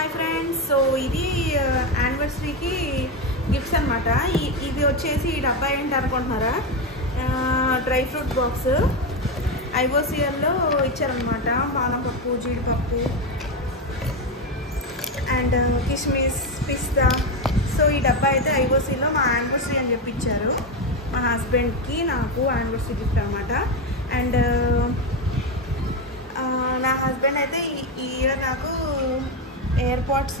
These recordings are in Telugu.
हाय फ्रेंड्स सो ఇది యానివర్సరీ కి గిఫ్ట్స్ అన్నమాట ఇది వచ్చేసి ఈ డబ్బా ఏంటి అనుకుంటున్నారా డ్రై ఫ్రూట్ బాక్స్ ఐఓసిఎల్ లో ఇచ్చారన్నమాట బాదం పప్పు జీడిపప్పు అండ్ కిస్మిస్ పిస్తా సో ఈ డబ్బా అయితే ఐఓసి లో మా యానివర్సరీ అని చెప్పి ఇచ్చారు మా హస్బెండ్ కి నాకు యానివర్సరీ గిఫ్ట్ అన్నమాట అండ్ నా హస్బెండ్ అయితే ఈ ఇయర్ నాకు ఎయిర్పోర్ట్స్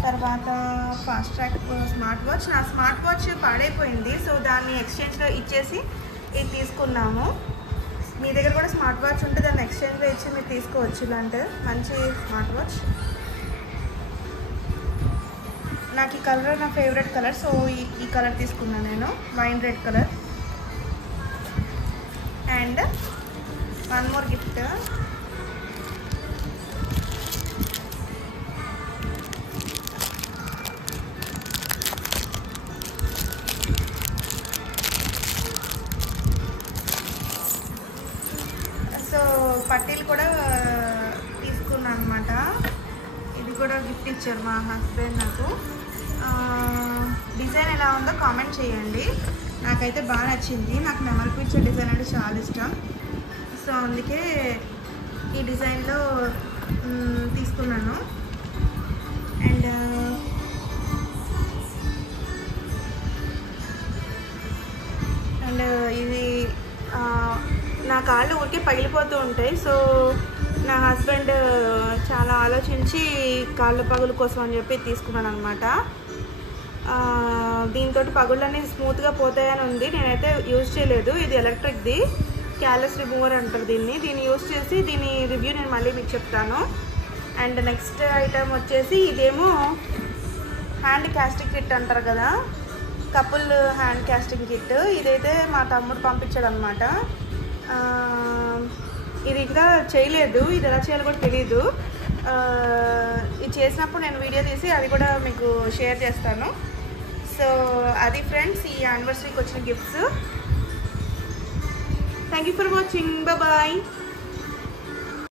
తర్వాత ఫాస్ట్ ట్రాక్ స్మార్ట్ వాచ్ నా స్మార్ట్ వాచ్ పాడైపోయింది సో దాన్ని ఎక్స్చేంజ్లో ఇచ్చేసి ఇది తీసుకున్నాము మీ దగ్గర కూడా స్మార్ట్ వాచ్ ఉంటే దాన్ని ఎక్స్చేంజ్లో ఇచ్చి మీరు తీసుకోవచ్చు ఇలాంటి మంచి స్మార్ట్ వాచ్ నాకు ఈ కలర్ నా ఫేవరెట్ కలర్ సో ఈ కలర్ తీసుకున్నాను నేను wine red colour and one more gift so పట్టీలు కూడా తీసుకున్నాను అనమాట ఇది కూడా గిఫ్ట్ ఇచ్చారు మా హస్బెండ్ నాకు డిజైన్ ఎలా ఉందో కామెంట్ చేయండి నాకైతే బాగా నచ్చింది నాకు నెమలి పిచ్చర్ డిజైన్ అంటే చాలా ఇష్టం సో అందుకే ఈ డిజైన్లో తీసుకున్నాను అండ్ ఇది నా కాళ్ళు ఊరికే పగిలిపోతూ ఉంటాయి సో నా హస్బెండ్ చాలా ఆలోచించి కాళ్ళ పగులు కోసం అని చెప్పి తీసుకున్నాను అనమాట దీంతో పగుళ్ళన్నీ స్మూత్గా పోతాయని ఉంది నేనైతే యూజ్ చేయలేదు ఇది ఎలక్ట్రిక్ది క్యాలస్ రిమూవర్ అంటారు దీన్ని యూజ్ చేసి దీని రివ్యూ నేను మళ్ళీ మీకు చెప్తాను అండ్ నెక్స్ట్ ఐటమ్ వచ్చేసి ఇదేమో హ్యాండ్ కాస్టింగ్ కిట్ అంటారు కదా కపుల్ హ్యాండ్ కాస్టింగ్ కిట్ ఇదైతే మా తమ్ముడు పంపించాడు అనమాట ఇది ఇంకా చేయలేదు ఇది ఎలా చేయాలో కూడా తెలీదు ఇది చేసినప్పుడు నేను వీడియో తీసి అది కూడా మీకు షేర్ చేస్తాను సో అది ఫ్రెండ్స్ ఈ యానివర్సరీకి వచ్చిన gifts thank you for watching bye